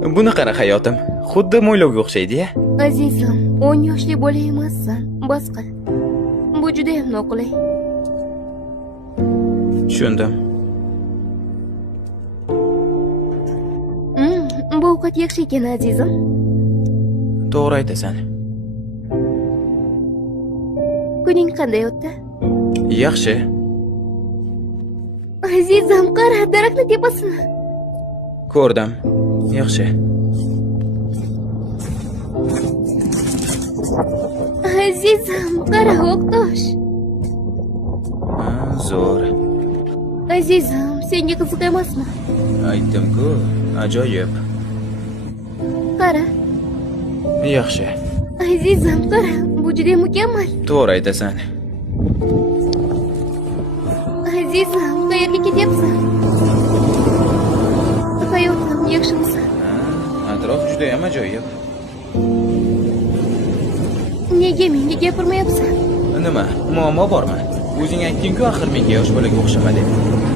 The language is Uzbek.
Buni qara hayotim. Xuddi mo'ylovga o'xshaydi-ya. Azizim, 10 yoshli bola emassan. Bas qil. Bu juda ham noqulay. Tushundim. Bu ovqat yaxshi ekan, azizim. To'g'ri aytasan. Kuning qanday o'tdi? Yaxshi. Azizim, qara, daraxtni tepasini. Ko'rdim. Yaxshi. Azizim, qara, o'qtosh. Zo'r. Azizim, senga qiziq emasmi? Aytdim-ku, ajoyib. Qara. Yaxshi. Azizim, qara, bu juda mukammal. To'g'ri aytasan. Azizim, qayerga ketyapsan? Hayotim, yaxshimisan? Atrof juda ham ajoyib. Nega menga gapirmayapsan? Nima, muammo bormi? O'zing aytding-ku, axir menga yosh bolaga o'xshama deb.